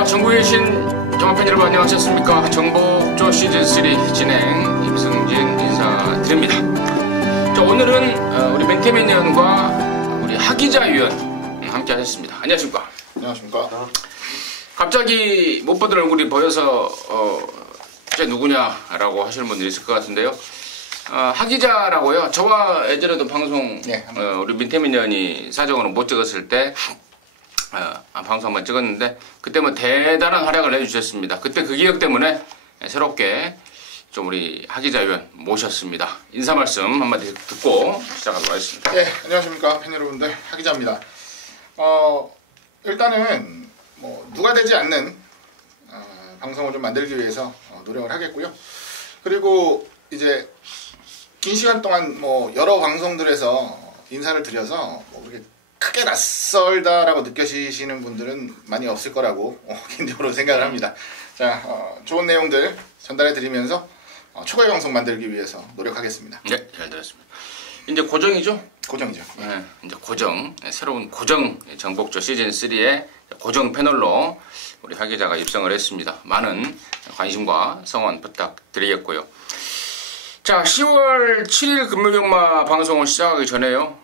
자, 전국에 계신 영화팬 여러분 안녕하셨습니까? 정복조 시즌3 진행 임승진 인사드립니다. 자, 오늘은 우리 맨태민 의원과 우리 하기자 의원 함께 하셨습니다. 안녕하십니까? 안녕하십니까? 갑자기 못 보던 얼굴이 보여서 쟤 누구냐라고 하시는 분들이 있을 것 같은데요. 하기자라고요. 저와 예전에도 방송 우리 민태민 의원이 사정으로 못 찍었을 때 방송 한번 찍었는데 그때 뭐 대단한 활약을 해주셨습니다. 그때 그 기억 때문에 새롭게 좀 우리 하기자 의원 모셨습니다. 인사 말씀 한마디 듣고 시작하도록 하겠습니다. 네, 안녕하십니까 팬 여러분들, 하기자입니다. 일단은 뭐 누가 되지 않는 방송을 좀 만들기 위해서 노력을 하겠고요. 그리고 이제 긴 시간 동안 뭐 여러 방송들에서 인사를 드려서 뭐 그렇게 크게 낯설다라고 느껴지시는 분들은 많이 없을 거라고 개인적으로 생각을 합니다. 자, 좋은 내용들 전달해 드리면서 최고의 방송 만들기 위해서 노력하겠습니다. 네, 잘 들었습니다. 이제 고정이죠? 고정이죠. 네, 이제 고정, 새로운 고정 정복조 시즌3의 고정 패널로 우리 하기자가 입성을 했습니다. 많은 관심과 성원 부탁드리겠고요. 자, 10월 7일 금요경마 방송을 시작하기 전에요.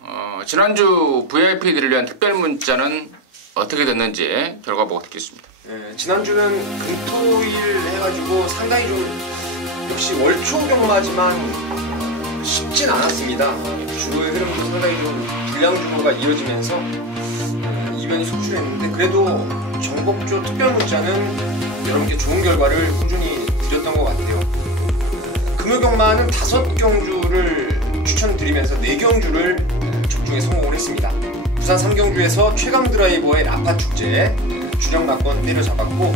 지난주 VIP들을 위한 특별 문자는 어떻게 됐는지 결과 보고 듣겠습니다. 네, 지난주는 금토일 해가지고 상당히 좀 역시 월초 경마지만 쉽진 않았습니다. 주로의 흐름도 상당히 좀 불량 주고가 이어지면서 이변이 속출했는데 그래도 정복조 특별 문자는 여러분께 좋은 결과를 꾸준히 드렸던 것 같아요. 금요경마는 5경주를 추천드리면서 4경주를 적중에 성공을 했습니다. 부산 3경주에서 최강 드라이버의 라파 축제 주력 막건 때려잡았고,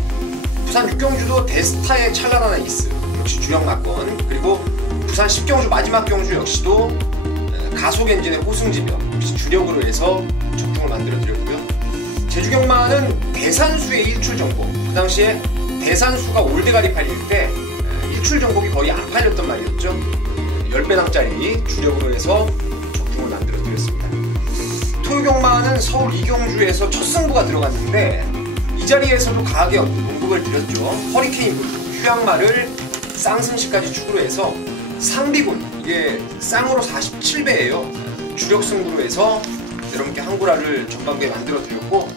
부산 6경주도 데스타의 찰나라나 이스 역시 주력 막건, 그리고 부산 10경주 마지막 경주 역시도 가속 엔진의 호승지병 역시 주력으로 해서 적중을 만들어 드렸고요. 제주경마는 대산수의 일출 정복, 그 당시에 대산수가 올대가리 팔릴 때 일출 정복이 거의 안 팔렸던 말이었죠. 10배당짜리 주력으로 해서 적중을 만들어 드렸습니다. 토요경마는 서울 2경주에서 첫 승부가 들어갔는데 이 자리에서도 강하게 언급을 드렸죠. 허리케인 블루, 휴양마를 쌍승시까지 축으로 해서 상비군, 이게 쌍으로 47배예요. 주력 승부로 해서 여러분께 한구라를 전반부에 만들어 드렸고,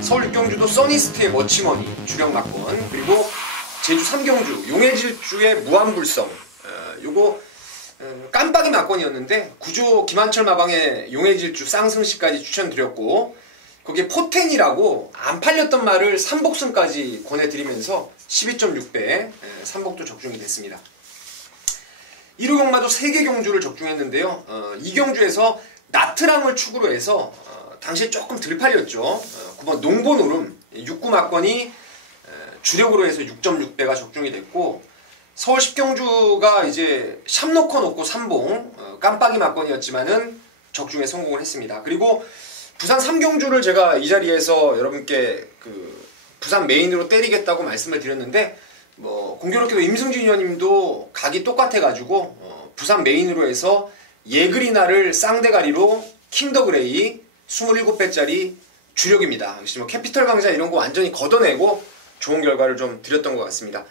서울 6경주도 써니스트의 머치머니 주력 막건, 그리고 제주 3경주 용해질주의 무한불성, 요거 깜빡이 막건이었는데 구조 김한철 마방의 용해질주 쌍승시까지 추천드렸고, 거기에 포텐이라고 안 팔렸던 말을 3복승까지 권해드리면서 12.6배 3복도 적중이 됐습니다. 1호 경마도 3개 경주를 적중했는데요. 2경주에서 나트랑을 축으로 해서 당시에 조금 덜 팔렸죠. 9번 농보노름 6구 막건이 주력으로 해서 6.6배가 적중이 됐고, 서울 10경주가 이제 샵놓고 놓고 3봉 깜빡이 막건이었지만은 적중에 성공을 했습니다. 그리고 부산 3경주를 제가 이 자리에서 여러분께 부산 메인으로 때리겠다고 말씀을 드렸는데, 뭐 공교롭게도 임승진 의원님도 각이 똑같아가지고 부산 메인으로 해서 예그리나를 쌍대가리로 킹더그레이 27배짜리 주력입니다. 역시 뭐 캐피털 강자 이런 거 완전히 걷어내고 좋은 결과를 좀 드렸던 것 같습니다.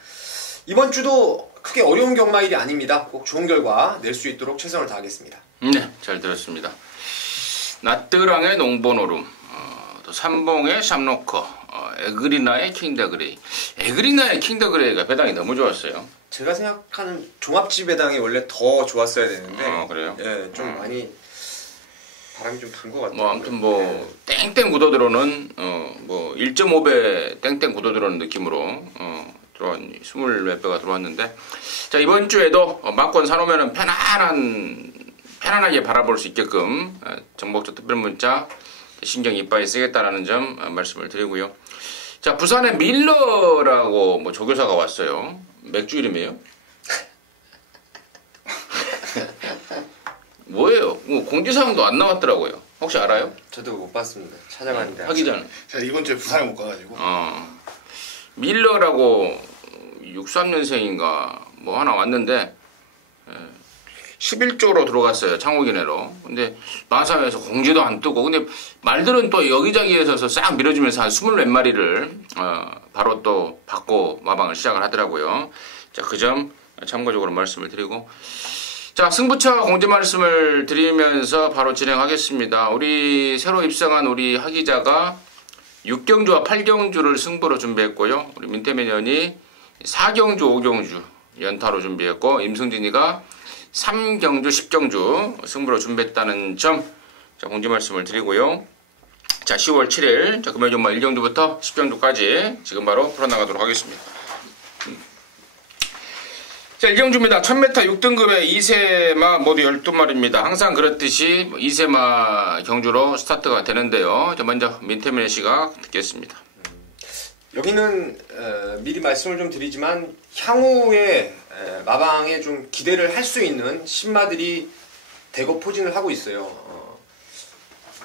이번 주도 크게 어려운 경마일이 아닙니다. 꼭 좋은 결과 낼 수 있도록 최선을 다하겠습니다. 네, 잘 들었습니다. 나트랑의 농보노름, 또 삼봉의 샵노커, 에그리나의 킹더그레이. 에그리나의 킹더그레이가 배당이 너무 좋았어요. 제가 생각하는 종합지 배당이 원래 더 좋았어야 되는데, 그래요? 예, 좀 많이 바람이 좀 분 것 같아요. 뭐 아무튼 뭐 땡땡 굳어들어오는 뭐 1.5배 땡땡 굳어들어오는 느낌으로 들어온 20몇 배가 들어왔는데, 자, 이번 주에도 막권 사놓으면은 편안하게 바라볼 수 있게끔 정복조 특별 문자 신경 이빠이 쓰겠다라는 점 말씀을 드리고요. 자, 부산에 밀러라고 뭐 조교사가 왔어요. 맥주 이름이에요? 뭐예요? 뭐 공지사항도 안 나왔더라고요. 혹시 알아요? 저도 못 봤습니다. 찾아봤는데. 하기자는. 제가 이번 주에 부산에 못 가가지고. 밀러라고 63년생인가 뭐 하나 왔는데 11조로 들어갔어요. 창호기내로. 근데 마사회에서 공지도 안 뜨고, 근데 말들은 또 여기저기에서 싹 밀어주면서 한 20몇 마리를 바로 또 받고 마방을 시작을 하더라고요. 자, 그 점 참고적으로 말씀을 드리고, 자, 승부처 공지 말씀을 드리면서 바로 진행하겠습니다. 우리 새로 입성한 우리 하기자가 6경주와 8경주를 승부로 준비했고요. 우리 민태민연이 4경주, 5경주 연타로 준비했고, 임승진이가 3경주, 10경주 승부로 준비했다는 점, 자, 공지 말씀을 드리고요. 자, 10월 7일, 자, 금요일 연말 1경주부터 10경주까지 지금 바로 풀어나가도록 하겠습니다. 자, 1경주입니다. 1000m 6등급의 2세마 모두 12마리입니다. 항상 그렇듯이 2세마 경주로 스타트가 되는데요. 자, 먼저 민태민의 시각 듣겠습니다. 여기는 미리 말씀을 좀 드리지만 향후에 마방에 좀 기대를 할 수 있는 신마들이 대거 포진을 하고 있어요.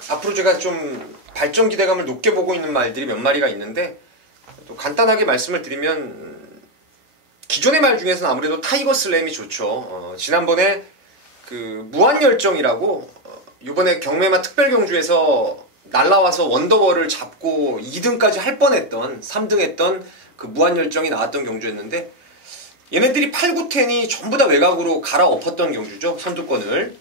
앞으로 제가 좀 발전 기대감을 높게 보고 있는 말들이 몇 마리가 있는데, 또 간단하게 말씀을 드리면 기존의 말 중에서는 아무래도 타이거 슬램이 좋죠. 지난번에 그 무한열정이라고 이번에 경매마 특별경주에서 날라와서 원더월을 잡고 2등까지 할 뻔했던, 3등 했던 그 무한열정이 나왔던 경주였는데, 얘네들이 8, 9텐이 전부 다 외곽으로 갈아엎었던 경주죠. 선두권을.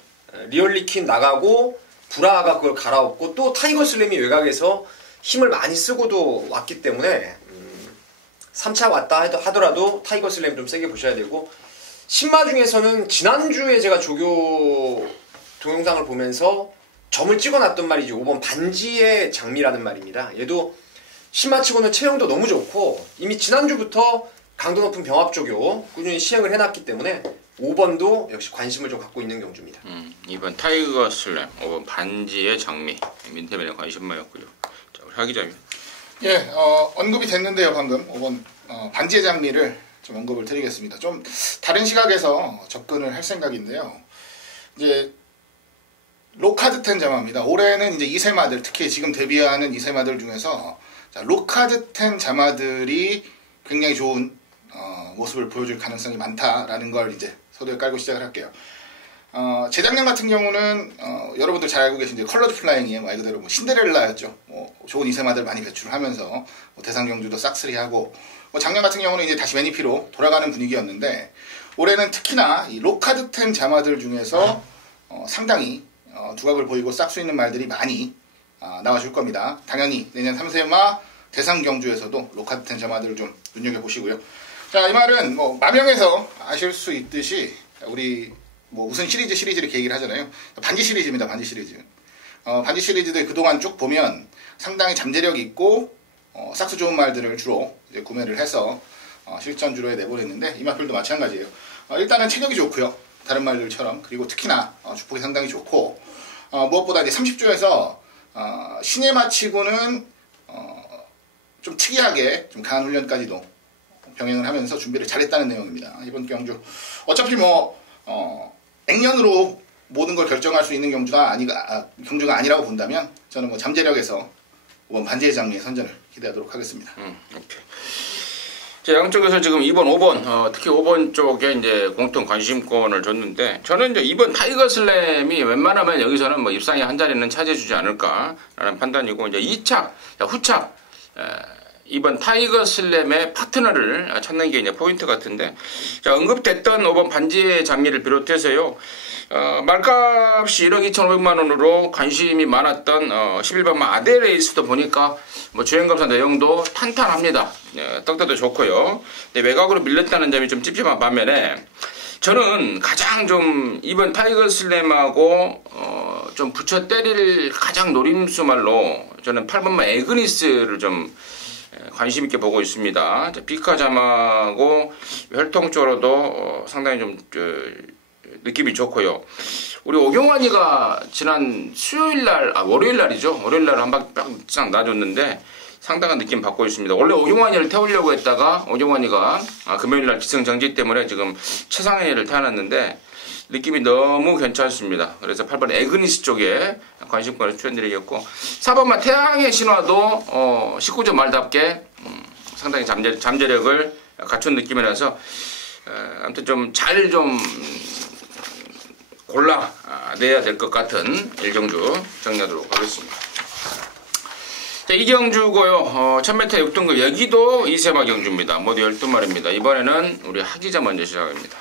리얼리킨 나가고 브라가 그걸 갈아엎고, 또 타이거 슬램이 외곽에서 힘을 많이 쓰고도 왔기 때문에 3차 왔다 하더라도 타이거 슬램 좀 세게 보셔야 되고, 신마 중에서는 지난주에 제가 조교 동영상을 보면서 점을 찍어놨던 말이죠. 5번 반지의 장미라는 말입니다. 얘도 신마치고는 체형도 너무 좋고 이미 지난주부터 강도 높은 병합조교 꾸준히 시행을 해놨기 때문에 5번도 역시 관심을 좀 갖고 있는 경주입니다. 2번 타이거 슬램, 5번 반지의 장미, 민태민의 관심마였고요. 자, 우리 하기자님. 예, 언급이 됐는데요, 방금 5번 반지의 장미를 좀 언급을 드리겠습니다. 좀 다른 시각에서 접근을 할 생각인데요. 이제 로카드10 자마입니다. 올해는 이제 2세마들, 특히 지금 데뷔하는 2세마들 중에서 로카드10 자마들이 굉장히 좋은 모습을 보여줄 가능성이 많다라는 걸 이제 서두에 깔고 시작을 할게요. 재작년 같은 경우는 여러분들 잘 알고 계신 컬러드 플라잉이 말 그대로 신데렐라였죠. 좋은 2세마들 많이 배출을 하면서 대상 경주도 싹쓸이하고, 작년 같은 경우는 이제 다시 매니피로 돌아가는 분위기였는데, 올해는 특히나 이 로카드10 자마들 중에서 상당히 두각을 보이고 싹 수 있는 말들이 많이 나와줄 겁니다. 당연히 내년 3세마 대상 경주에서도 로카드10 자마들을 좀 눈여겨보시고요. 자, 이 말은 마명에서 아실 수 있듯이 우리 무슨 시리즈를 이렇게 얘기를 하잖아요. 반지 시리즈입니다. 반지 시리즈. 반지 시리즈들 그동안 쭉 보면 상당히 잠재력이 있고 싹수 좋은 말들을 주로 이제 구매를 해서 실전주로에 내보냈는데, 이 마필도 마찬가지예요. 일단은 체격이 좋고요. 다른 말들처럼. 그리고 특히나 주폭이 상당히 좋고, 무엇보다 이제 30조에서 신예 마치고는 좀 특이하게 좀 강한 훈련까지도 병행을 하면서 준비를 잘했다는 내용입니다. 이번 경주 어차피 액면으로 모든 걸 결정할 수 있는 경주가 아니라고 본다면, 저는 잠재력에서 5번 반지의 장미의 선전을 기대하도록 하겠습니다. 오케이. 자, 양쪽에서 지금 2번, 5번, 특히 5번 쪽에 이제 공통 관심권을 줬는데, 저는 이제 2번 타이거 슬램이 웬만하면 여기서는 입상의 한 자리는 차지해주지 않을까라는 판단이고, 이제 2차, 후차, 2번 타이거 슬램의 파트너를 찾는 게 이제 포인트 같은데, 자, 언급됐던 5번 반지의 장미를 비롯해서요, 말값이 1억 2,500만 원으로 관심이 많았던 11번마 아데레이스도 보니까 주행검사 내용도 탄탄합니다. 떡대도 좋고요. 근데 외곽으로 밀렸다는 점이 좀 찝찝한 반면에, 저는 가장 좀 2번 타이거 슬램하고 좀 붙여 때릴 가장 노림수 말로 저는 8번마 에그니스를 좀 관심 있게 보고 있습니다. 비카 자마고 혈통 쪽으로도 상당히 좀 느낌이 좋고요. 우리 오경환이가 지난 월요일날이죠. 월요일날 한 바퀴 놔줬는데 상당한 느낌 받고 있습니다. 원래 오경환이를 태우려고 했다가 오경환이가 금요일날 기승정지 때문에 지금 최상해를 태어났는데 느낌이 너무 괜찮습니다. 그래서 8번 에그니스 쪽에 관심권을 추천드리겠고, 4번만 태양의 신화도 19점 말답게 상당히 잠재력을 갖춘 느낌이라서 아무튼 좀 잘 골라내야 될 것 같은 일경주 정리하도록 하겠습니다. 자, 이경주고요. 1000m 6등급 여기도 이세마 경주입니다. 모두 12마리입니다. 이번에는 우리 하기자 먼저 시작합니다.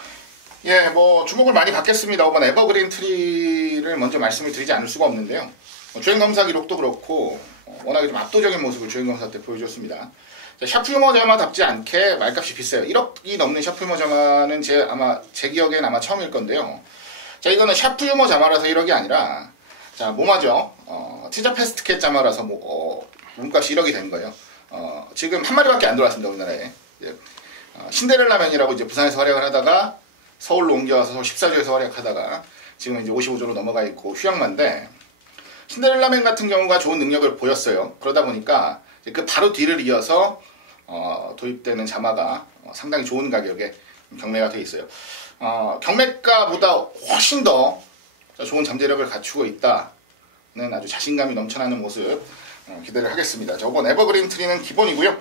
예, 뭐 주목을 많이 받겠습니다. 이번 에버그린 트리를 먼저 말씀을 드리지 않을 수가 없는데요. 주행검사 기록도 그렇고 워낙에 좀 압도적인 모습을 주행검사 때 보여줬습니다. 샤프유머 자마답지 않게 말값이 비싸요. 1억이 넘는 샤프유머 자마는 제 기억엔 아마 처음일 건데요. 자, 이거는 샤프유머 자마라서 1억이 아니라 자, 모마죠. 티자 패스트캣 자마라서 몸값이 1억이 된 거예요. 지금 한 마리밖에 안 들어왔습니다, 우리나라에. 신데렐라맨이라고 이제 부산에서 활약을 하다가 서울로 옮겨와서 서울 14조에서 활약하다가 지금 이제 55조로 넘어가 있고 휴양마인데, 신데렐라맨 같은 경우가 좋은 능력을 보였어요. 그러다 보니까 그 바로 뒤를 이어서 도입되는 자마가 상당히 좋은 가격에 경매가 돼 있어요. 경매가보다 훨씬 더 좋은 잠재력을 갖추고 있다는 아주 자신감이 넘쳐나는 모습 기대를 하겠습니다. 이번 에버그린 트리는 기본이고요.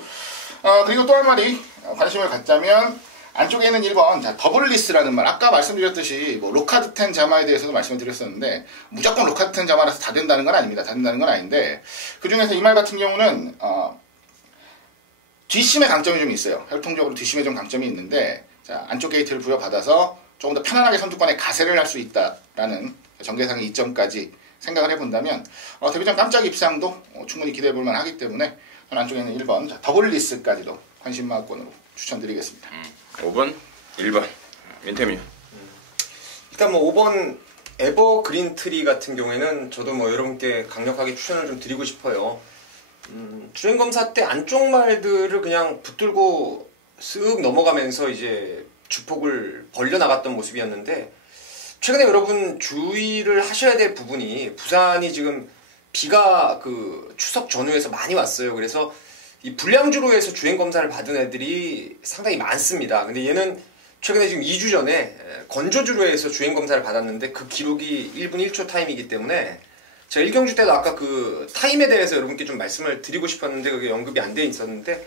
그리고 또 한 마리 관심을 갖자면 안쪽에 있는 1번 더블리스라는 말, 아까 말씀드렸듯이 뭐 로카드10 자마에 대해서도 말씀을 드렸었는데 무조건 로카드10 자마라서 다 된다는 건 아닙니다. 다 된다는 건 아닌데 그 중에서 이 말 같은 경우는 뒷심의 강점이 좀 있어요. 혈통적으로 뒷심에 좀 강점이 있는데, 자, 안쪽 게이트를 부여받아서 조금 더 편안하게 선두권에 가세를 할 수 있다라는 전개상의 이점까지 생각을 해본다면 데뷔전 깜짝 입상도 충분히 기대해볼 만하기 때문에 저는 안쪽에 있는 1번 더블리스까지도 관심마권으로 추천드리겠습니다. 5번, 1번 민태민. 일단 뭐 5번 에버그린 트리 같은 경우에는 저도 뭐 여러분께 강력하게 추천을 좀 드리고 싶어요. 주행검사 때 안쪽 말들을 그냥 붙들고 쓱 넘어가면서 이제 주폭을 벌려나갔던 모습이었는데, 최근에 여러분 주의를 하셔야 될 부분이, 부산이 지금 비가 그 추석 전후에서 많이 왔어요. 그래서 이 불량주로에서 주행검사를 받은 애들이 상당히 많습니다. 근데 얘는 최근에 지금 2주 전에 건조주로에서 주행검사를 받았는데 그 기록이 1분 1초 타임이기 때문에 제가 1경주 때도 아까 그 타임에 대해서 여러분께 좀 말씀을 드리고 싶었는데 그게 언급이 안 돼 있었는데,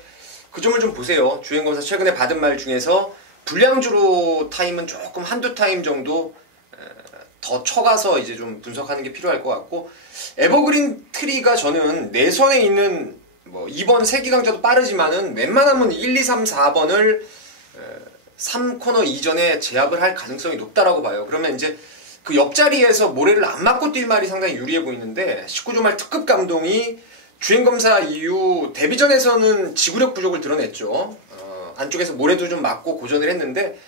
그 점을 좀 보세요. 주행검사 최근에 받은 말 중에서 불량주로 타임은 조금 한두 타임 정도 더 쳐가서 이제 좀 분석하는 게 필요할 것 같고, 에버그린 트리가 저는 내선에 있는 뭐 2번 세기강자도 빠르지만은 웬만하면 1, 2, 3, 4번을 3코너 이전에 제압을 할 가능성이 높다라고 봐요. 그러면 이제 그 옆자리에서 모래를 안 맞고 뛸 말이 상당히 유리해 보이는데, 19조 말 특급 감동이 주행검사 이후 데뷔전에서는 지구력 부족을 드러냈죠. 안쪽에서 모래도 좀 맞고 고전을 했는데,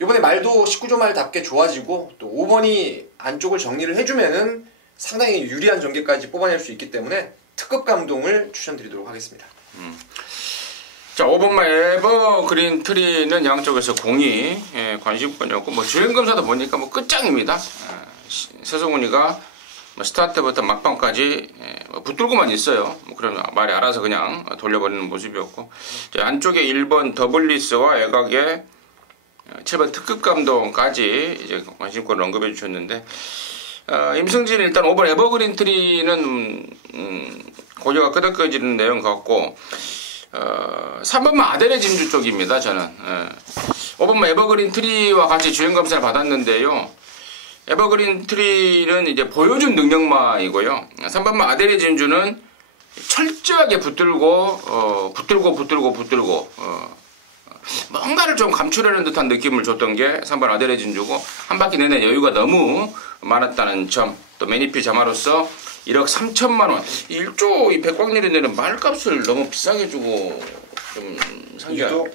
이번에 말도 19조 말답게 좋아지고 또 5번이 안쪽을 정리를 해주면은 상당히 유리한 전개까지 뽑아낼 수 있기 때문에 특급 감동을 추천드리도록 하겠습니다. 자, 5번마 에버그린 트리는 양쪽에서 공이 관심권이었고, 뭐 주행검사도 보니까 뭐 끝장입니다. 세성훈이가 뭐 스타트부터 막방까지 붙들고만 있어요. 뭐 그러면 말이 알아서 그냥 돌려버리는 모습이었고, 자, 안쪽에 1번 더블리스와 애각의 7번 특급 감동까지 이제 관심권을 언급해 주셨는데, 임승진 일단 5번 에버그린 트리는 고개가 끄덕거리는 내용 같고, 3번만 아델의 진주 쪽입니다. 저는 5번만 에버그린 트리와 같이 주행검사를 받았는데요. 에버그린 트리는 이제 보여준 능력마이고요. 3번만 아델의 진주는 철저하게 붙들고 뭔가를 좀 감추려는 듯한 느낌을 줬던 게 3번 아델의 진주고, 한 바퀴 내내 여유가 너무 많았다는 점, 또 매니피 자마로서 1억 3천만 원, 1조 이 백광내리는 말값을 너무 비싸게 주고 좀 상기하고.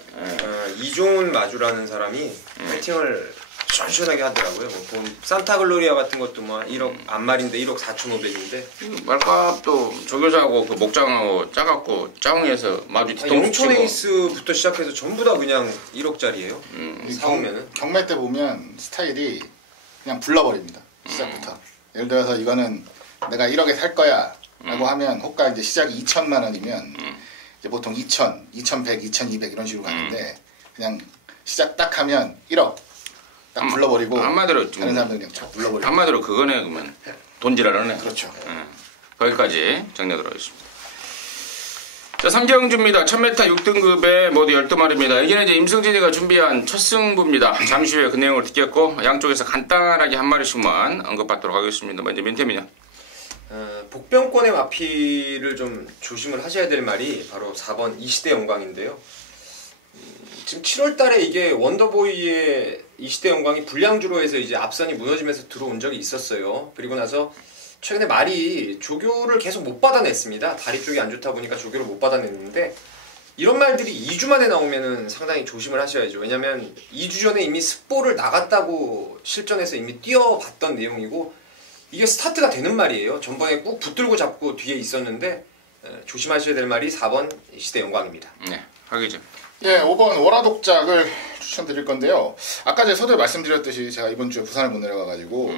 이종훈 마주라는 사람이 배팅을 시원시원하게 하더라고요. 뭐 산타글로리아 같은 것도 뭐 1억 안말인데 1억 4,500인데 말값도 조교사하고 그 목장하고 짜갖고 짜웅에서 마주 뒤통수 치고. 영촌에이스부터 시작해서 전부 다 그냥 1억짜리예요. 사오면은 경매 때 보면 스타일이 그냥 불러버립니다. 시작부터. 예를 들어서 이거는 내가 1억에 살 거야 라고 하면 호가 이제 시작이 2천만 원이면 이제 보통 2천, 2,100, 2,200 이런 식으로 가는데, 그냥 시작 딱 하면 1억 딱 불러버리고 한마디로 다른 사람들 그냥 쫙 불러버리고. 한마디로 그거네. 그러면 돈지랄하네. 그렇죠. 거기까지 정리하도록 하겠습니다. 자, 3경주입니다. 1000m 6등급에 모두 12마리입니다. 여기는 이제 임승진이가 준비한 첫 승부입니다. 잠시 후에 그 내용을 듣겠고, 양쪽에서 간단하게 한 마리씩만 언급받도록 하겠습니다. 먼저 민태민요. 복병권의 마피를 좀 조심을 하셔야 될 말이 바로 4번 이시대 영광인데요. 지금 7월달에 이게 원더보이의 이시대 영광이 불량주로 해서 이제 앞선이 무너지면서 들어온 적이 있었어요. 그리고 나서 최근에 말이 조교를 계속 못 받아냈습니다. 다리 쪽이 안 좋다 보니까 조교를 못 받아냈는데, 이런 말들이 2주 만에 나오면은 상당히 조심을 하셔야죠. 왜냐면 2주 전에 이미 습보를 나갔다고 실전에서 이미 뛰어봤던 내용이고, 이게 스타트가 되는 말이에요. 전번에 꾹 붙들고 잡고 뒤에 있었는데, 조심하셔야 될 말이 4번 시대 영광입니다. 네, 하기죠. 예, 5번 월화독작을 추천드릴 건데요. 아까 제가 서두에 말씀드렸듯이 제가 이번 주에 부산을 못 내려가가지고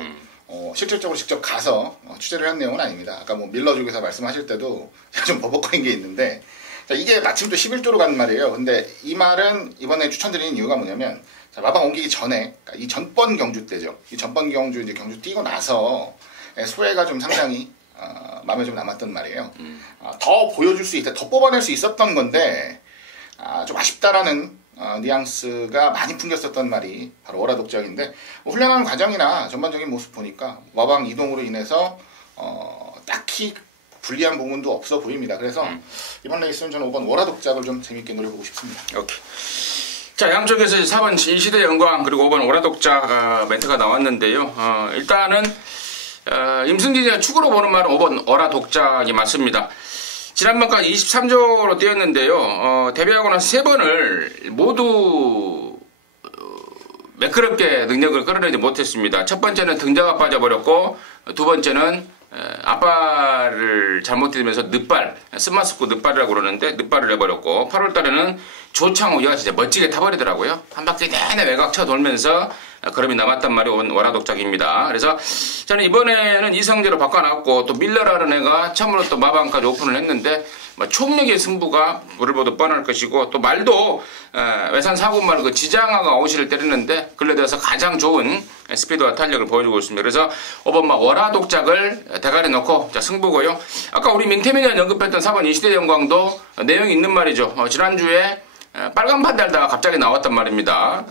실질적으로 직접 가서 취재를 한 내용은 아닙니다. 아까 뭐 밀러주기사 말씀하실 때도 제가 좀 버벅거린 게 있는데, 자, 이게 마침 또 11조로 간 말이에요. 근데 이 말은 이번에 추천드리는 이유가 뭐냐면, 자, 마방 옮기기 전에, 그러니까 이 전번 경주 때죠. 이 전번 경주 이제 경주 뛰고 나서 소회가 좀 상당히 마음에 좀 남았던 말이에요. 더 보여줄 수 있다, 더 뽑아낼 수 있었던 건데 좀 아쉽다라는 뉘앙스가 많이 풍겼었던 말이 바로 월화독작인데, 훈련하는 과정이나 전반적인 모습 보니까 마방 이동으로 인해서 딱히 불리한 부분도 없어 보입니다. 그래서 이번 레이스는 저는 5번 월화독작을 좀 재밌게 노려보고 싶습니다. 오케이. 자, 양쪽에서 4번 이시대 영광 그리고 5번 월화독작 멘트가 나왔는데요. 일단은 임승진이가 축으로 보는 말은 5번 월화독작이 맞습니다. 지난번까지 23조로 뛰었는데요. 데뷔하고 나서 3번을 모두 매끄럽게 능력을 끌어내지 못했습니다. 첫 번째는 등자가 빠져버렸고, 두 번째는 앞발을 잘못되면서 늑발, 스마스코 늑발이라고 그러는데 늑발을 해버렸고, 8월달에는 조창우가 진짜 멋지게 타버리더라고요. 한 바퀴 내내 외곽 쳐 돌면서 걸음이 남았단 말이 월화독작입니다. 그래서 저는 이번에는 이성재로 바꿔놨고, 또 밀러라는 애가 처음으로 또 마방까지 오픈을 했는데 총력의 승부가 물을 보듯 뻔할 것이고, 또 말도 외산 사고말 그 지장아가 어시를 때리는데 근래 들어서 가장 좋은 스피드와 탄력을 보여주고 있습니다. 그래서 5번 월화독작을 대가리 넣고 자, 승부고요. 아까 우리 민태민이 언급했던 4번 이시대 영광도 내용이 있는 말이죠. 지난주에 빨간판 달다가 갑자기 나왔단 말입니다.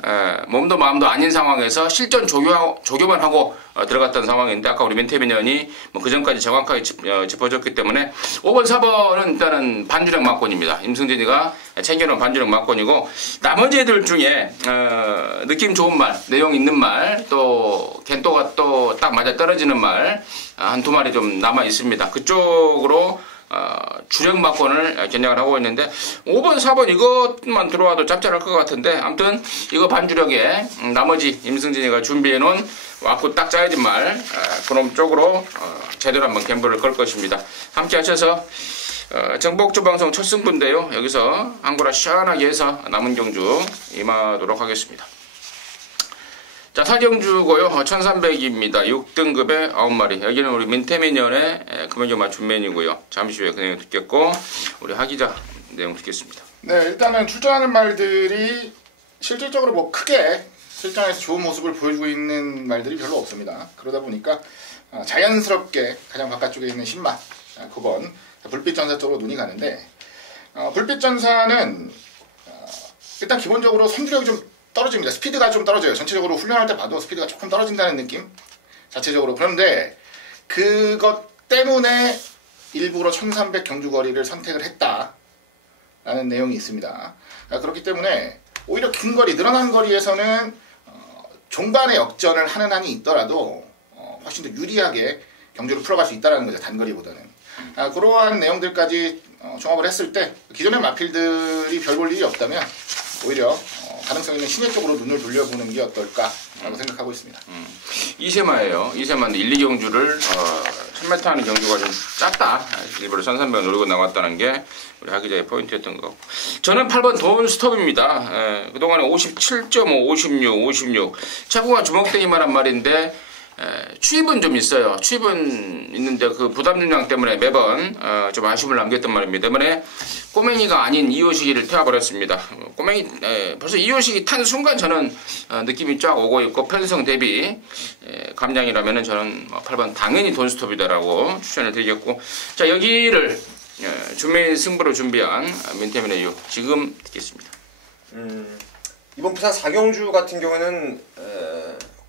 몸도 마음도 아닌 상황에서 실전 조교만 하고 들어갔던 상황인데, 아까 우리 민태민이 뭐 그전까지 정확하게 짚어줬기 때문에 5번 4번은 일단은 반주력 막권입니다. 임승진이가 챙겨놓은 반주력 막권이고, 나머지 애들 중에 느낌 좋은 말, 내용 있는 말, 또 겐토가 또 딱 맞아 떨어지는 말 한 두 마리 좀 남아 있습니다. 그쪽으로 주력 막권을 겨냥을 하고 있는데, 5번 4번 이것만 들어와도 짭짤할 것 같은데, 아무튼 이거 반주력에 나머지 임승진이가 준비해 놓은 왔고 딱 짜여진 말 그럼 쪽으로 제대로 한번 갬블을 걸 것입니다. 함께 하셔서 정복주 방송 첫 승부인데요. 여기서 한 고라 시원하게 해서 남은 경주 임하도록 하겠습니다. 자, 4경주고요. 1300입니다. 6등급에 9마리. 여기는 우리 민태민연의 금연교 맞춤 맨이고요. 잠시 후에 그 내용 듣겠고, 우리 하기자 내용 듣겠습니다. 네, 일단은 출전하는 말들이 실질적으로 뭐 크게 실전에서 좋은 모습을 보여주고 있는 말들이 별로 없습니다. 그러다 보니까 자연스럽게 가장 바깥쪽에 있는 신마 9번 불빛전사 쪽으로 눈이 가는데, 불빛전사는 일단 기본적으로 선두력이 좀 떨어집니다. 스피드가 좀 떨어져요. 전체적으로 훈련할 때 봐도 스피드가 조금 떨어진다는 느낌 자체적으로. 그런데 그것 때문에 일부러 1300 경주거리를 선택을 했다라는 내용이 있습니다. 그렇기 때문에 오히려 긴 거리, 늘어난 거리에서는 종반의 역전을 하는 한이 있더라도 훨씬 더 유리하게 경주를 풀어갈 수 있다는 거죠. 단거리보다는. 그러한 내용들까지 종합을 했을 때 기존의 마필들이 별 볼 일이 없다면 오히려 가능성 있는 신예 쪽으로 눈을 돌려보는 게 어떨까라고 생각하고 있습니다. 이세마예요. 이세마인데 1, 2경주를 1000m 하는 경주가 좀 작다. 일부러 1300을 노리고 나왔다는 게 우리 하기자의 포인트였던 것 같고, 저는 8번 돈스톱입니다. 그동안에 57.5, 56 최고가 주먹대기만 한 말인데 추입은 좀 있어요. 추입은 있는데 그 부담 중량 때문에 매번 좀 아쉬움을 남겼던 말입니다. 때문에 꼬맹이가 아닌 이호식이를 태워버렸습니다. 꼬맹이 벌써 이호식이 탄 순간 저는 느낌이 쫙 오고 있고, 편성 대비 감량이라면은 저는 8번 당연히 돈스톱이다라고 추천을 드리겠고, 자, 여기를 준메인 승부로 준비한 민태민의 이유 지금 듣겠습니다. 이번 부산 4경주 같은 경우에는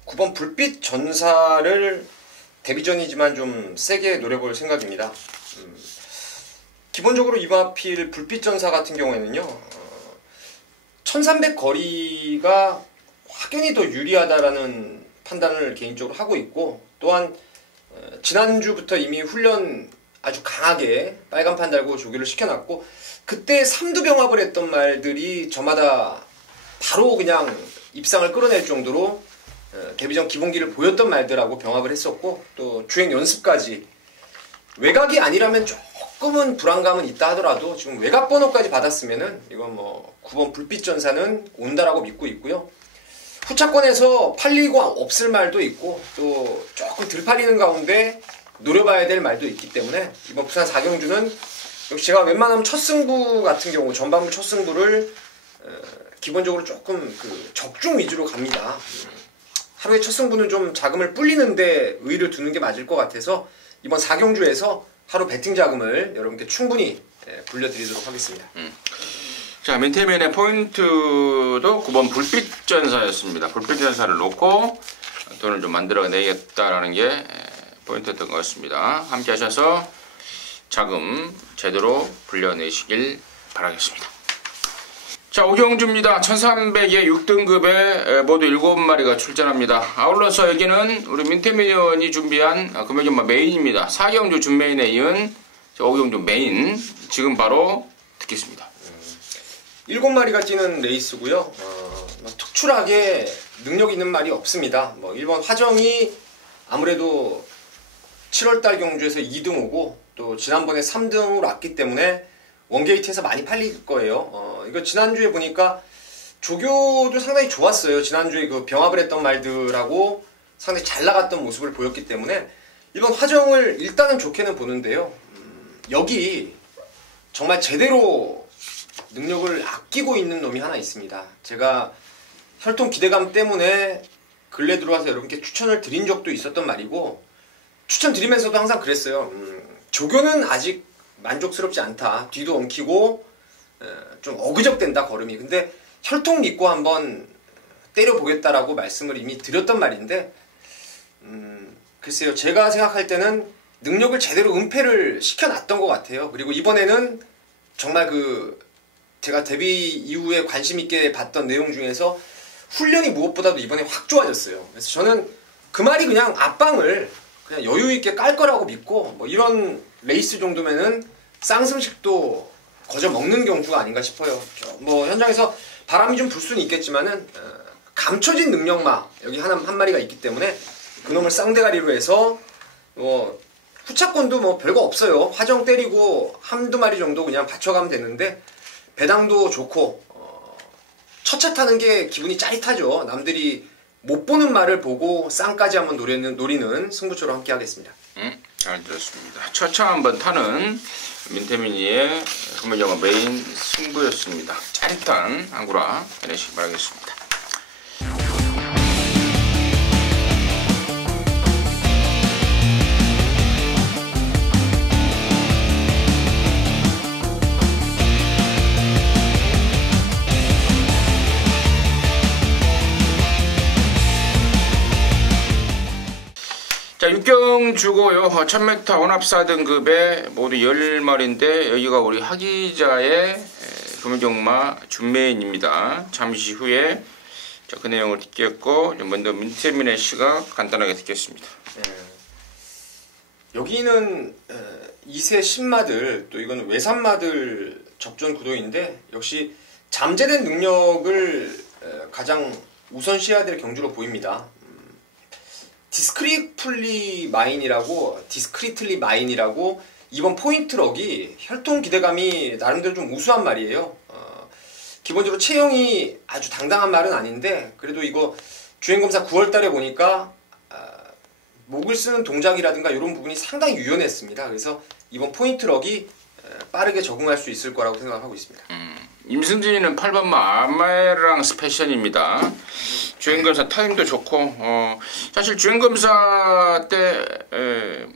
9번 불빛 전사를 데뷔전이지만 좀 세게 노려볼 생각입니다. 기본적으로 이번 하필 불빛 전사 같은 경우에는요 1300 거리가 확연히 더 유리하다라는 판단을 개인적으로 하고 있고, 또한 지난주부터 이미 훈련 아주 강하게 빨간판 달고 조교를 시켜놨고, 그때 3두 병합을 했던 말들이 저마다 바로 그냥 입상을 끌어낼 정도로 데뷔전 기본기를 보였던 말들하고 병합을 했었고, 또 주행 연습까지 외곽이 아니라면 조금은 불안감은 있다 하더라도 지금 외곽 번호까지 받았으면은 이건 뭐 9번 불빛 전사는 온다라고 믿고 있고요. 후차권에서 팔리고 없을 말도 있고 또 조금 덜 팔리는 가운데 노려봐야 될 말도 있기 때문에 이번 부산 4경주는 역시 제가 웬만하면 첫 승부 같은 경우 전반부 첫 승부를 기본적으로 조금 그 적중 위주로 갑니다. 하루의 첫 승부는 좀 자금을 불리는데 의의를 두는 게 맞을 것 같아서 이번 4경주에서 하루 배팅 자금을 여러분께 충분히 불려드리도록 하겠습니다. 자, 민태민의 포인트도 9번 불빛전사였습니다. 불빛전사를 놓고 돈을 좀 만들어내겠다라는 게 포인트였던 것 같습니다. 함께 하셔서 자금 제대로 불려내시길 바라겠습니다. 자, 오경주입니다. 1300에 6등급에 모두 7마리가 출전합니다. 아울러서 여기는 우리 민태민 의원이 준비한 금액연마 메인입니다. 4경주 준메인에 이은 오경주 메인 지금 바로 듣겠습니다. 7마리가 뛰는 레이스고요. 특출하게 능력 있는 말이 없습니다. 1번 화정이 아무래도 7월달 경주에서 2등 오고 또 지난번에 3등으로 왔기 때문에 원게이트에서 많이 팔릴 거예요. 이거 지난주에 보니까 조교도 상당히 좋았어요. 지난주에 그 병합을 했던 말들하고 상당히 잘 나갔던 모습을 보였기 때문에 이번 화정을 일단은 좋게는 보는데요. 여기 정말 제대로 능력을 아끼고 있는 놈이 하나 있습니다. 제가 혈통 기대감 때문에 근래 들어와서 여러분께 추천을 드린 적도 있었던 말이고 추천드리면서도 항상 그랬어요. 조교는 아직 만족스럽지 않다. 뒤도 엉키고 좀 어그적된다 걸음이. 근데 혈통 믿고 한번 때려보겠다라고 말씀을 이미 드렸던 말인데 글쎄요. 제가 생각할 때는 능력을 제대로 은폐를 시켜놨던 것 같아요. 그리고 이번에는 정말 제가 데뷔 이후에 관심 있게 봤던 내용 중에서 훈련이 무엇보다도 이번에 확 좋아졌어요. 그래서 저는 그 말이 그냥 앞방을 그냥 여유 있게 깔 거라고 믿고 이런 레이스 정도면은 쌍승식도 거저 먹는 경주가 아닌가 싶어요. 현장에서 바람이 좀 불 수는 있겠지만은 감춰진 능력마 여기 한 마리가 있기 때문에 그놈을 쌍대가리로 해서 후차권도 별거 없어요. 화정 때리고 한두 마리 정도 그냥 받쳐가면 되는데 배당도 좋고 첫차 타는 게 기분이 짜릿하죠. 남들이 못 보는 말을 보고 쌍까지 한번 노리는 승부처로 함께 하겠습니다. 잘 들었습니다. 첫차 한번 타는 민태민이의 금연영화 메인 승부였습니다. 짜릿한 한구라 해내시기 바라겠습니다. 자, 6경 주고요. 1000m 혼합 4등급에 모두 10마리인데 여기가 우리 하기자의 금연경마 준메인입니다. 잠시 후에 그 내용을 듣겠고 먼저 민태민의 시각 간단하게 듣겠습니다. 여기는 2세 신마들 또 이건 외산마들 접전 구도인데 역시 잠재된 능력을 가장 우선시해야 될 경주로 보입니다. 디스크리틀리 마인이라고 이번 포인트럭이 혈통 기대감이 나름대로 좀 우수한 말이에요. 기본적으로 체형이 아주 당당한 말은 아닌데 그래도 이거 주행검사 9월달에 보니까 목을 쓰는 동작이라든가 이런 부분이 상당히 유연했습니다. 그래서 이번 포인트럭이 빠르게 적응할 수 있을 거라고 생각하고 있습니다. 임승진이는 8번마 아메랑 스페셜입니다. 주행검사 타임도 좋고 사실 주행검사 때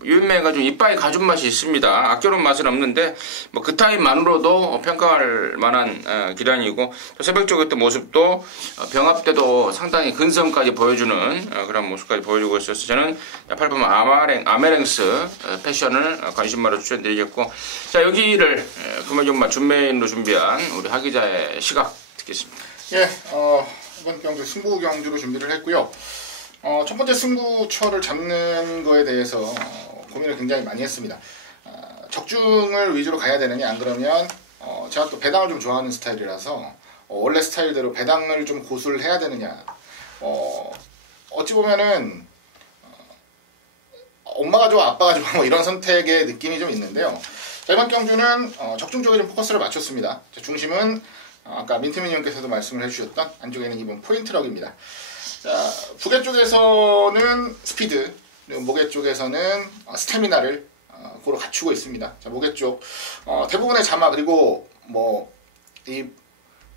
유인매가 좀 이빠이 가준 맛이 있습니다. 아껴놓은 맛은 없는데 뭐 그 타임만으로도 평가할 만한 기량이고 새벽 쪽에 때 모습도 병합 때도 상당히 근성까지 보여주는 그런 모습까지 보여주고 있어서 저는 8번마 아메랭스 패션을 관심마로 추천드리겠고, 자 여기를 금요정마 준메인으로 준비한 우리 하 기자의 시각 듣겠습니다. 예, 이번 경주 승부 경주로 준비를 했고요. 첫 번째 승부처를 잡는 거에 대해서 고민을 굉장히 많이 했습니다. 적중을 위주로 가야 되느냐, 안 그러면 제가 또 배당을 좀 좋아하는 스타일이라서 원래 스타일대로 배당을 좀 고수를 해야 되느냐. 어찌 보면은 엄마가 좋아 아빠가 좋아 뭐 이런 선택의 느낌이 좀 있는데요. 이번 경주는 적중 쪽에 좀 포커스를 맞췄습니다. 중심은 아까 민트미님께서도 말씀을 해주셨던 안쪽에 있는 이번 포인트럭입니다. 자, 부계 쪽에서는 스피드, 그리고 목에 쪽에서는 스태미나를 고루 갖추고 있습니다. 자, 목에 쪽 대부분의 자마, 그리고 뭐 이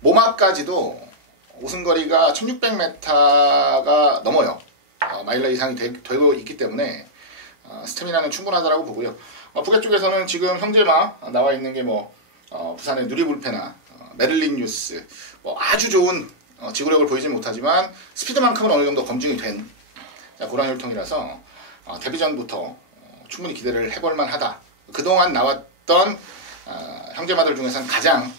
모마까지도 우승거리가 1600m가 넘어요. 마일러 이상이 되고 있기 때문에 스태미나는 충분하다고 보고요. 부계 쪽에서는 지금 형제마 나와 있는 게 뭐 부산의 누리불패나 메릴린 뉴스, 뭐 아주 좋은 지구력을 보이지 못하지만 스피드만큼은 어느 정도 검증이 된 그런 혈통이라서 데뷔전부터 충분히 기대를 해볼 만하다. 그동안 나왔던 형제마들 중에서는 가장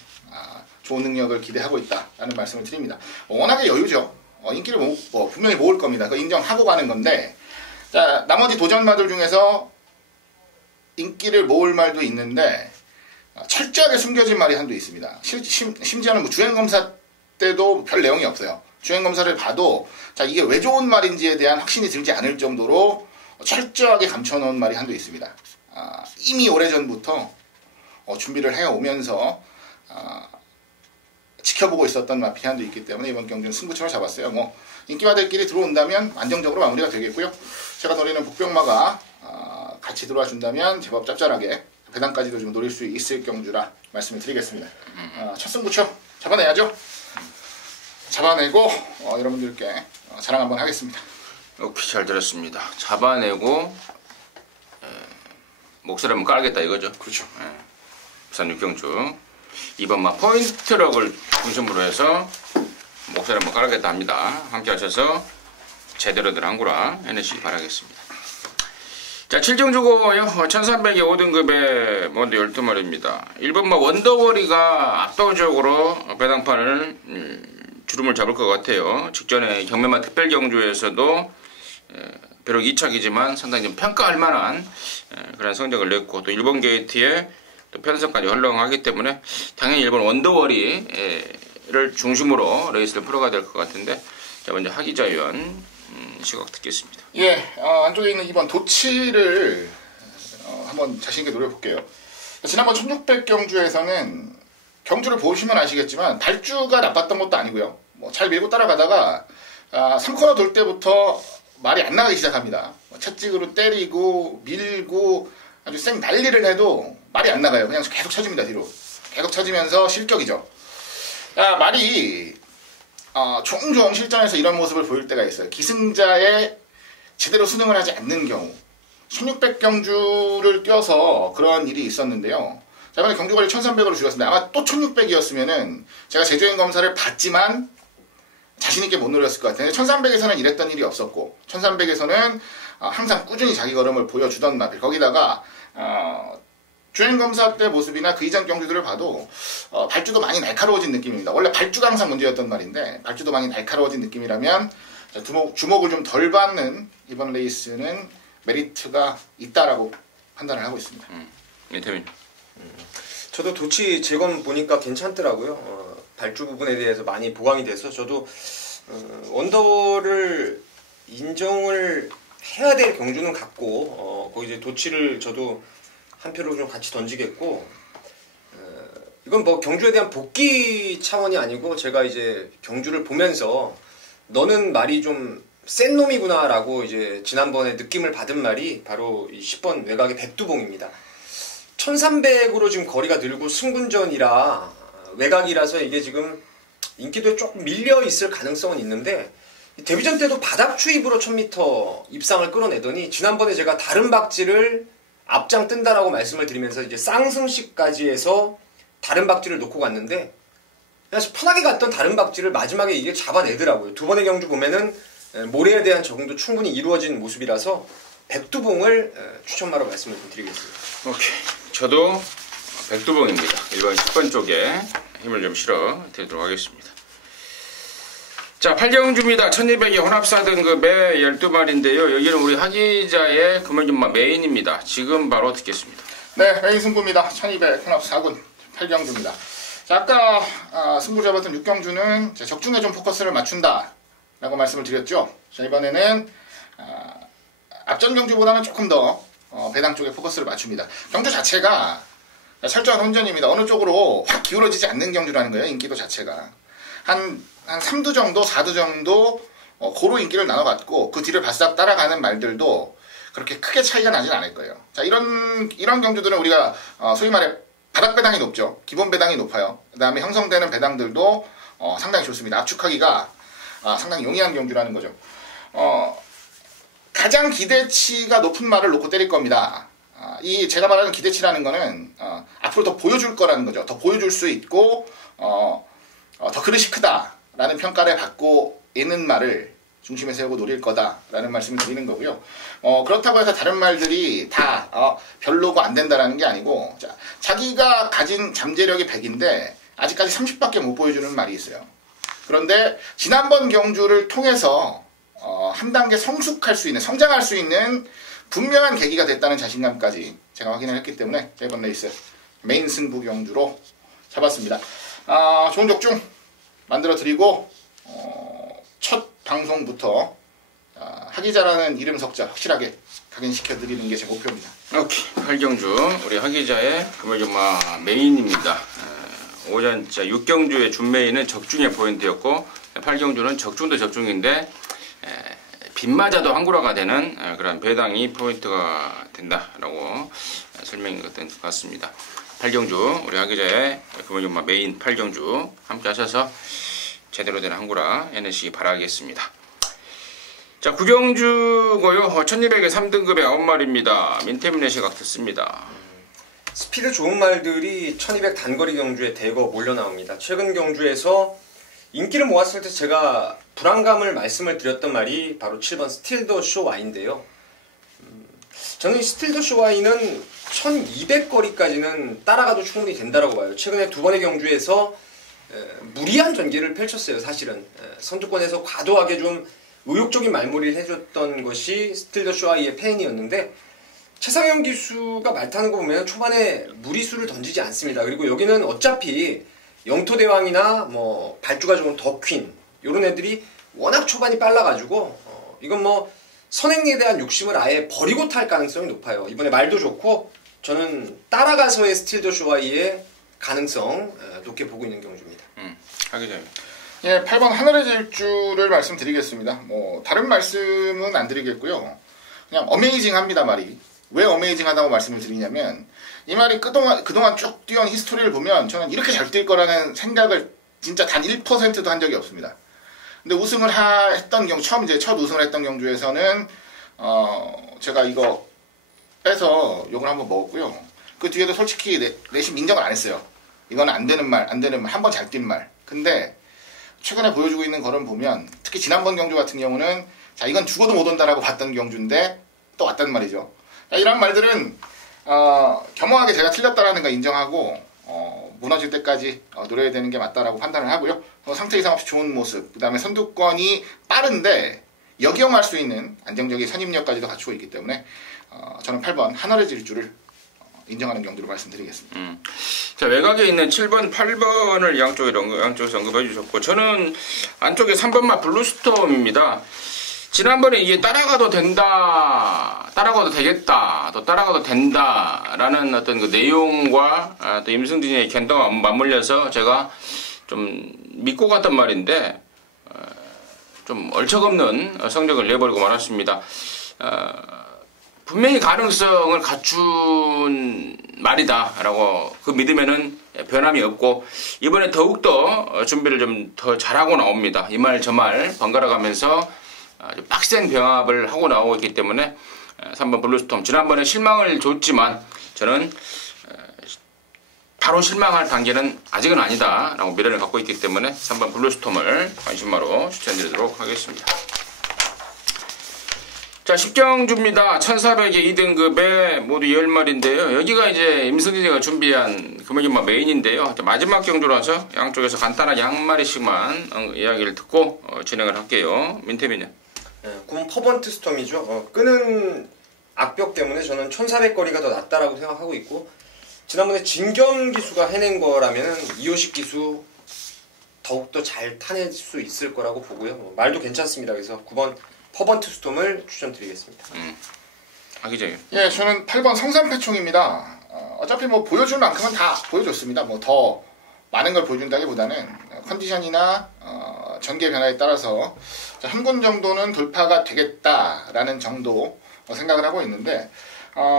좋은 능력을 기대하고 있다라는 말씀을 드립니다. 워낙에 여유죠. 인기를 분명히 모을 겁니다. 그거 인정하고 가는 건데, 자, 나머지 도전마들 중에서 인기를 모을 말도 있는데 철저하게 숨겨진 말이 한도 있습니다. 심지어는 뭐 주행검사 때도 별 내용이 없어요. 주행검사를 봐도 자 이게 왜 좋은 말인지에 대한 확신이 들지 않을 정도로 철저하게 감춰놓은 말이 한도 있습니다. 이미 오래전부터 준비를 해오면서 지켜보고 있었던 마피안도 있기 때문에 이번 경기는 승부처를 잡았어요. 뭐 인기마들끼리 들어온다면 안정적으로 마무리가 되겠고요. 제가 노리는 복병마가 같이 들어와 준다면 제법 짭짤하게 배당까지도 좀 노릴 수 있을 경주라 말씀을 드리겠습니다. 첫 승부처 잡아내야죠. 잡아내고 여러분들께 자랑 한번 하겠습니다. 오케이, 잘 들었습니다. 잡아내고 목소리 한번 깔겠다 이거죠? 그렇죠. 부산 육경주 2번마 포인트럭을 중심으로 해서 목소리 한번 깔겠다 합니다. 함께 하셔서 제대로들 한구라 해내시기 바라겠습니다. 자, 7등 주고요. 1300의 5등급의 먼저 12마리입니다. 1번마 원더워리가 압도적으로 배당판을 주름을 잡을 것 같아요. 직전에 경매마 특별경주에서도 비록 2착이지만 상당히 좀 평가할 만한 그런 성적을 냈고, 또 1번 게이트에 또 편성까지 헐렁하기 때문에 당연히 1번 원더워리를 중심으로 레이스를 풀어가야 될 것 같은데, 자, 먼저 하기자 위원 시각 듣겠습니다. 예, 안쪽에 있는 2번 도치를 한번 자신있게 노려볼게요. 지난번 1600 경주에서는 경주를 보시면 아시겠지만 발주가 나빴던 것도 아니고요. 뭐 잘 밀고 따라가다가 3코너 돌 때부터 말이 안 나가기 시작합니다. 채찍으로 때리고 밀고 아주 쌩 난리를 해도 말이 안 나가요. 그냥 계속 쳐집니다. 뒤로 계속 쳐지면서 실격이죠. 말이 종종 실전에서 이런 모습을 보일 때가 있어요. 기승자에 제대로 수능을 하지 않는 경우. 1600 경주를 뛰어서 그런 일이 있었는데요. 자, 이번에 경주거리 1300으로 줄였습니다. 아마 또 1600이었으면은 제가 재주행 검사를 받지만 자신있게 못 노렸을 것 같아요. 1300에서는 이랬던 일이 없었고, 1300에서는 항상 꾸준히 자기 걸음을 보여주던 마필. 거기다가 주행검사 때 모습이나 그 이전 경주들을 봐도 발주도 많이 날카로워진 느낌입니다. 원래 발주가 항상 문제였던 말인데 발주도 많이 날카로워진 느낌이라면 주목을 좀 덜 받는 이번 레이스는 메리트가 있다라고 판단을 하고 있습니다. 민태민. 저도 도치 재검 보니까 괜찮더라고요. 발주 부분에 대해서 많이 보강이 돼서 저도 원더를 인정을 해야 될 경주는 같고, 거기 이제 도치를 저도 한 표로 좀 같이 던지겠고, 이건 뭐 경주에 대한 복귀 차원이 아니고 제가 이제 경주를 보면서 너는 말이 좀 센 놈이구나 라고 이제 지난번에 느낌을 받은 말이 바로 이 10번 외곽의 백두봉입니다. 1300으로 지금 거리가 늘고 승분전이라 외곽이라서 이게 지금 인기도에 조금 밀려 있을 가능성은 있는데 데뷔전 때도 바닥 추입으로 1000m 입상을 끌어내더니 지난번에 제가 다른 박지를 앞장 뜬다라고 말씀을 드리면서 이제 쌍승식까지 해서 다른 박지를 놓고 갔는데 그냥 편하게 갔던 다른 박지를 마지막에 이게 잡아내더라고요. 두 번의 경주 보면은 모래에 대한 적응도 충분히 이루어진 모습이라서 백두봉을 추천마로 말씀을 좀 드리겠습니다. 오케이. 저도 백두봉입니다. 1번 10번 쪽에 힘을 좀 실어 드리도록 하겠습니다. 자, 8경주입니다. 1200의 혼합사 등급의 12마리인데요. 여기는 우리 하기자의 금연준마 메인입니다. 지금 바로 듣겠습니다. 네, 메인 승부입니다. 1200 혼합사군 8경주입니다. 자, 아까 승부 잡았던 6경주는 적중에 좀 포커스를 맞춘다 라고 말씀을 드렸죠. 자, 이번에는 앞전 경주보다는 조금 더 배당 쪽에 포커스를 맞춥니다. 경주 자체가 철저한 혼전입니다. 어느 쪽으로 확 기울어지지 않는 경주라는 거예요. 인기도 자체가. 한 3두 정도, 4두 정도 고루 인기를 나눠갔고 그 뒤를 바싹 따라가는 말들도 그렇게 크게 차이가 나진 않을 거예요. 자, 이런 경주들은 우리가 소위 말해 바닥 배당이 높죠. 기본 배당이 높아요. 그 다음에 형성되는 배당들도 상당히 좋습니다. 압축하기가 상당히 용이한 경주라는 거죠. 가장 기대치가 높은 말을 놓고 때릴 겁니다. 이 제가 말하는 기대치라는 거는 앞으로 더 보여줄 거라는 거죠. 더 보여줄 수 있고 더 그릇이 크다라는 평가를 받고 있는 말을 중심에 세우고 노릴 거다라는 말씀을 드리는 거고요. 그렇다고 해서 다른 말들이 다 별로고 안 된다라는 게 아니고 자기가 가진 잠재력이 100인데 아직까지 30밖에 못 보여주는 말이 있어요. 그런데 지난번 경주를 통해서 한 단계 성숙할 수 있는, 성장할 수 있는 분명한 계기가 됐다는 자신감까지 제가 확인을 했기 때문에 이번 레이스 메인 승부 경주로 잡았습니다. 좋은 적중 만들어 드리고 첫 방송부터 하기자라는 이름 석자 확실하게 각인시켜 드리는 게 제 목표입니다. 오케이. 8경주 우리 하기자의 금연준마 메인입니다. 오전자 6경주의 준메인은 적중의 포인트였고 8경주는 적중도 적중인데 빗맞아도 항구라가 되는 그런 배당이 포인트가 된다라고 설명이 된 것 같습니다. 8경주 우리 하기자의 금연준마 메인 8경주 함께 하셔서 제대로 된 항구라 해내시기 바라겠습니다. 자, 9경주고요. 1200의 3등급의 9마리입니다. 민태민의 시각 듣습니다. 스피드 좋은 말들이 1200 단거리 경주에 대거 몰려 나옵니다. 최근 경주에서 인기를 모았을 때 제가 불안감을 말씀을 드렸던 말이 바로 7번 스틸 더 쇼 와인인데요. 저는 스틸 더 쇼 와인은 1200거리까지는 따라가도 충분히 된다라고 봐요. 최근에 두 번의 경주에서 무리한 전개를 펼쳤어요. 사실은 선두권에서 과도하게 좀 의욕적인 말몰이를 해줬던 것이 스틸 더 쇼 와이의 팬이었는데 최상현 기수가 말 타는 거 보면 초반에 무리수를 던지지 않습니다. 그리고 여기는 어차피 영토대왕이나 뭐 발주가 좋은 더퀸 이런 애들이 워낙 초반이 빨라가지고 이건 뭐 선행리에 대한 욕심을 아예 버리고 탈 가능성이 높아요. 이번에 말도 좋고 저는 따라가서의 스틸 더 쇼와이의 가능성 높게 보고 있는 경주입니다. 하기자요. 예, 8번 하늘의 질주를 말씀드리겠습니다. 뭐 다른 말씀은 안 드리겠고요. 그냥 어메이징합니다 말이. 왜 어메이징하다고 말씀을 드리냐면 이 말이 그동안 쭉 뛰어온 히스토리를 보면 저는 이렇게 잘 뛸 거라는 생각을 진짜 단 1%도 한 적이 없습니다. 근데 우승을 했던 경주, 처음 이제 첫 우승을 했던 경주에서는 제가 이거 빼서 욕을 한번 먹었고요. 그 뒤에도 솔직히 내심 인정을 안 했어요. 이건 안 되는 말, 한 번 잘 뛴 말. 근데 최근에 보여주고 있는 거를 보면 특히 지난번 경주 같은 경우는 자 이건 죽어도 못 온다라고 봤던 경주인데 또 왔단 말이죠. 자, 이런 말들은 겸허하게 제가 틀렸다라는 거 인정하고 무너질 때까지 노려야 되는 게 맞다라고 판단을 하고요. 상태 이상 없이 좋은 모습, 그 다음에 선두권이 빠른데 역이용할 수 있는 안정적인 선임력까지도 갖추고 있기 때문에 저는 8번 하늘의 질주를 인정하는 경주로 말씀드리겠습니다. 자, 외곽에 있는 7번, 8번을 양쪽에서 언급해 주셨고 저는 안쪽에 3번마 블루스톰입니다. 지난번에 이게 따라가도 된다, 따라가도 되겠다, 또 따라가도 된다라는 어떤 그 내용과 또 임승진의 견도가 맞물려서 제가 좀 믿고 갔던 말인데 좀 얼척없는 성적을 내버리고 말았습니다. 분명히 가능성을 갖춘 말이다라고 그 믿음에는 변함이 없고 이번에 더욱더 준비를 좀 더 잘하고 나옵니다. 이 말 저 말 번갈아가면서 아주 빡센 병합을 하고 나오고 있기 때문에 3번 블루스톰 지난번에 실망을 줬지만 저는 바로 실망할 단계는 아직은 아니다 라고 미래를 갖고 있기 때문에 3번 블루스톰을 관심마로 추천드리도록 하겠습니다. 자, 10경주입니다. 1400의 2등급에 모두 10마리인데요. 여기가 이제 임승진이가 준비한 금액인마 메인인데요. 마지막 경주라서 양쪽에서 간단하게 한 마리씩만 이야기를 듣고 진행을 할게요. 민태민요. 네, 9번 퍼번트 스톰이죠. 끄는 악벽 때문에 저는 1400거리가 더 낫다라고 생각하고 있고 지난번에 진겸 기수가 해낸 거라면 이호식 기수 더욱더 잘 타낼 수 있을 거라고 보고요. 말도 괜찮습니다. 그래서 9번 퍼번트 스톰을 추천드리겠습니다. 하기자요. 예, 저는 8번 성산패총입니다. 어차피 뭐 보여줄 만큼은 다 보여줬습니다. 뭐 더 많은 걸 보여준다기보다는 컨디션이나 전개 변화에 따라서 한 군 정도는 돌파가 되겠다라는 정도 생각을 하고 있는데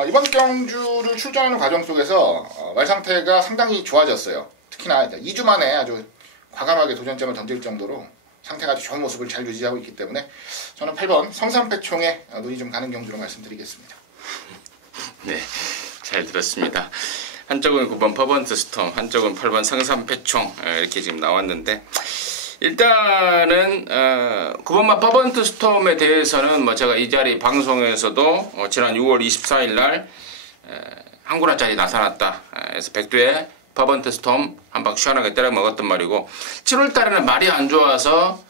이번 경주를 출전하는 과정 속에서 말 상태가 상당히 좋아졌어요. 특히나 2주 만에 아주 과감하게 도전점을 던질 정도로 상태가 아주 좋은 모습을 잘 유지하고 있기 때문에 저는 8번 성산패총에 눈이 좀 가는 경주로 말씀드리겠습니다. 네, 잘 들었습니다. 한쪽은 9번 퍼번트 스톰, 한쪽은 8번 성산패총 이렇게 지금 나왔는데 일단은 9번만 퍼번트 스톰에 대해서는 뭐 제가 이 자리 방송에서도 지난 6월 24일 날 한 구라짜리 나타났다 해서 백두에 퍼번트 스톰 한 방 시원하게 때려 먹었단 말이고 7월 달에는 말이 안 좋아서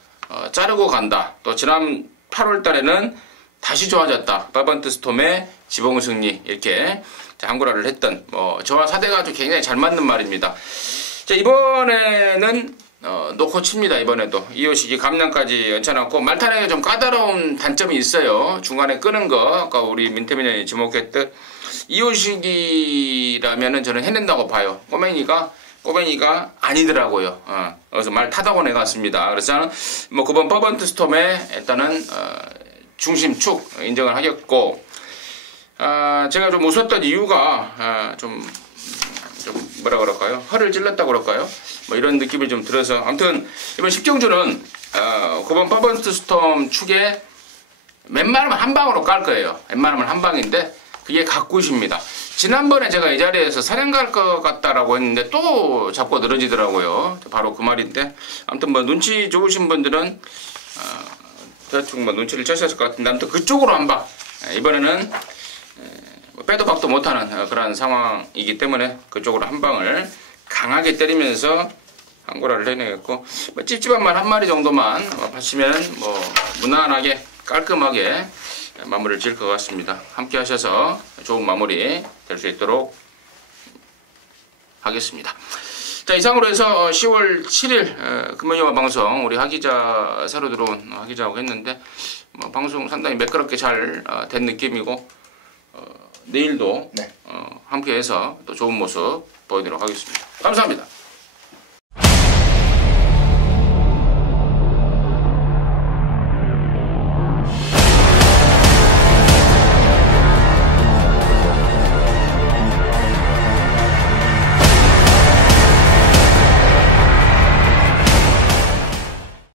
자르고 간다. 또 지난 8월 달에는 다시 좋아졌다. 퍼번트 스톰의 지봉 승리 이렇게 한 구라를 했던 저와 사대가 아주 굉장히 잘 맞는 말입니다. 자, 이번에는 놓고 칩니다. 이번에도 이호식이 감량까지 연쳐놨고 말타령에 좀 까다로운 단점이 있어요. 중간에 끄는 거 아까 우리 민태민이 지목했듯 이호식이라면은 저는 해낸다고 봐요. 꼬맹이가 아니더라고요. 그래서 말 타다고 내갔습니다. 그래서 저는 뭐 9번 퍼번트 스톰에 일단은 중심축 인정을 하겠고 제가 좀 웃었던 이유가 좀 뭐라 그럴까요? 허를 찔렀다고 그럴까요? 뭐 이런 느낌이 좀 들어서 아무튼 이번 10경주는 9번 퍼번트 스톰 축에 웬만하면 한 방으로 깔 거예요. 웬만하면 한 방인데 그게 각굿입니다. 지난번에 제가 이 자리에서 사냥 갈 것 같다라고 했는데 또 잡고 늘어지더라고요. 바로 그 말인데 아무튼 뭐 눈치 좋으신 분들은 대충 뭐 눈치를 채셨을 것 같은데 아무튼 그쪽으로 한 방. 이번에는 빼도 박도 못하는 그런 상황이기 때문에 그쪽으로 한 방을 강하게 때리면서 한 구라를 해내겠고 뭐 찝찝한 말 한 마리 정도만 파시면 뭐 무난하게 깔끔하게 마무리를 지을 것 같습니다. 함께 하셔서 좋은 마무리 될 수 있도록 하겠습니다. 자, 이상으로 해서 10월 7일 금요일화 방송 우리 하기자 새로 들어온 하기자하고 했는데 뭐 방송 상당히 매끄럽게 잘 된 느낌이고 내일도 함께 해서 또 좋은 모습 보여드리도록 하겠습니다. 감사합니다.